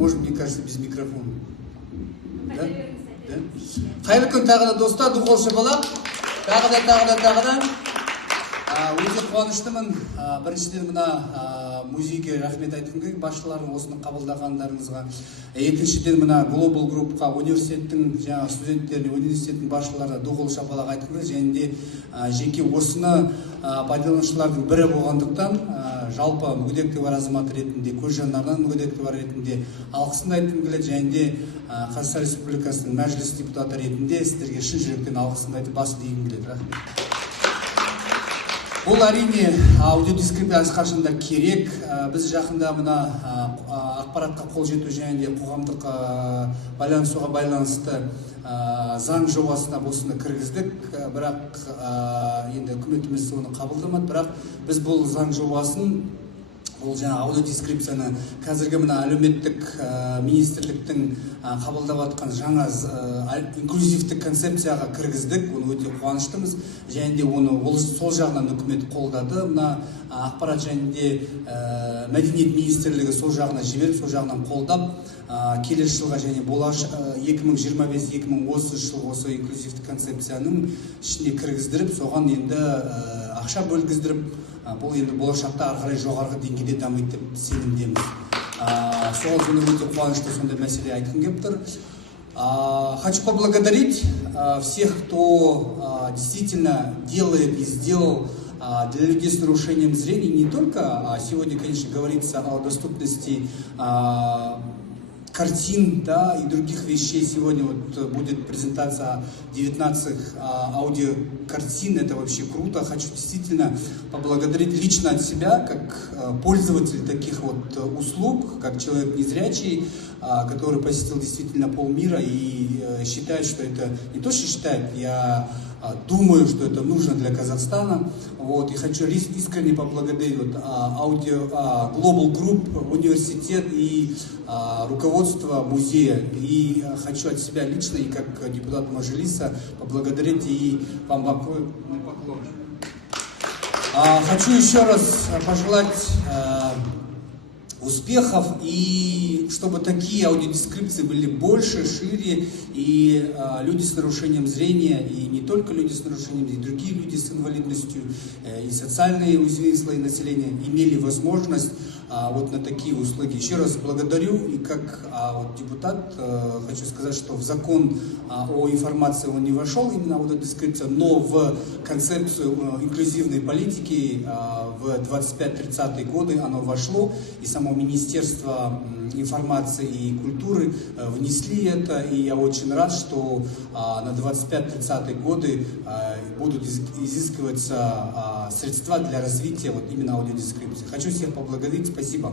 Может, мне кажется, без микрофона. Да? Да? Қайырлы күн тағы да достар, дұғолшы болақ. Тағы да. Өте қуаныштымын. Біріншіден мына музейге рахмет айтқым келеді, басшылардың осыны қабылдағандарыңызға. Екіншіден мына Global Groupқа, университеттің студенттеріне, университеттің басшыларына дұғол шапалақ айтқым келеді. Және де жеке осыны пайдаланушылардың бірі болғандықтан жалпы мүгедектігі бар азамат ретінде, көз жанарынан мүгедектігі бар ретінде алғысын айтқым келеді. Және де Қазақстан Республикасының мәжіліс депутаты ретінде сіздерге шын жүректен алғысын айтып бас дегім келеді. Рахмет. Бұл әрине аудиодескрипция қашанда керек. Біз жақында мына ақпаратқа қол жету және де қоғамдық байланысуға байланысты заң жобасына осыны кіргіздік. Бірақ енді үкіметіміз оны қабылдамады. Бірақ біз бұл заң жобасын, ол жаңа аудиодескрипцияны қазіргі мына әлеуметтік министрліктің қабылдап жатқан жаңа инклюзивтік концепцияға кіргіздік. Оны өте қуаныштымыз. Және де оны сол жағынан үкімет қолдады. Мына ақпарат және де мәдениет министрлігі сол жағына жіберіп, сол жағынан қолдап, келесі жылға және 2025-2030 жыл осы инклюзивтік концепцияның ішіне кіргіздіріп, соған енді ақша бөлгіздіріп, бұл енді болашақта ары қарай жоғарғы деңгейде дамиды деп сенімдеміз. Соған жөнінде өте қуанышты сондай мәселе айтқым келіп тұр. Хочу поблагодарить всех, кто действительно делает и сделал для людей с нарушением зрения. Не только сегодня, конечно, говорится о доступности картин, да, и других вещей. Сегодня вот будет презентация 19 аудиокартин. Это вообще круто. Хочу действительно поблагодарить лично от себя, как пользователь таких вот услуг, как человек незрячий, который посетил действительно полмира и считает, что это не то, что считает, я думаю, что это нужно для Казахстана. Вот, и хочу искренне поблагодарить Global Group, университет и руководство музея. И хочу от себя лично и как депутат Мажилиса поблагодарить и вам мой поклон. Хочу еще раз пожелать успехов, и чтобы такие аудиодескрипции были больше, шире, и люди с нарушением зрения, и не только люди с нарушением зрения, и другие люди с инвалидностью, и социальные уязвимые слои населения имели возможность вот на такие услуги. Еще раз благодарю, и как депутат хочу сказать, что в закон о информации он не вошел, именно аудиодескрипция, но в концепцию инклюзивной политики в 25-30 годы оно вошло, и само Министерство информации и культуры внесли это, и я очень рад, что на 25-30 годы будут изыскиваться средства для развития вот именно аудиодескрипции. Хочу всех поблагодарить, спасибо.